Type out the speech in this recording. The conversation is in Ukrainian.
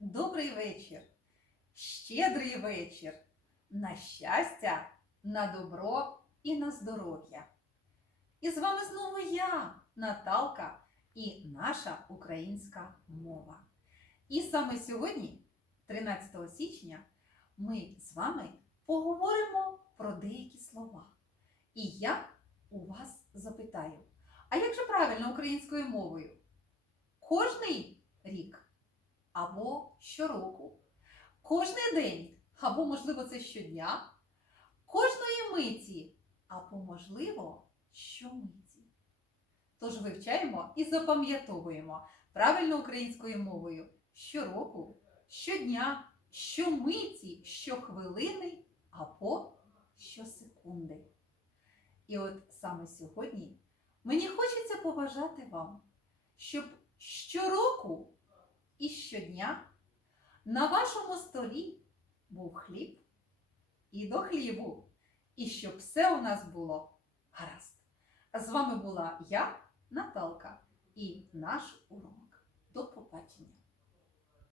добрий вечір, щедрий вечір, на щастя, на добро і на здоров'я. І з вами знову я, Наталка, і наша українська мова. І саме сьогодні, 13 січня, ми з вами поговоримо про деякі слова. І я у вас запитаю, а як же правильно українською мовою? Кожний рік або щороку, кожний день, або, можливо, це щодня, кожної миті, або, можливо, щомиті. Тож вивчаємо і запам'ятовуємо правильно українською мовою щороку, щодня, щомиті, щохвилини або щосекунди. І от саме сьогодні мені хочеться побажати вам, щоб щороку і щодня на вашому столі був хліб і до хлібу, і щоб все у нас було гаразд. З вами була я, Наталка, і наш урок. До побачення!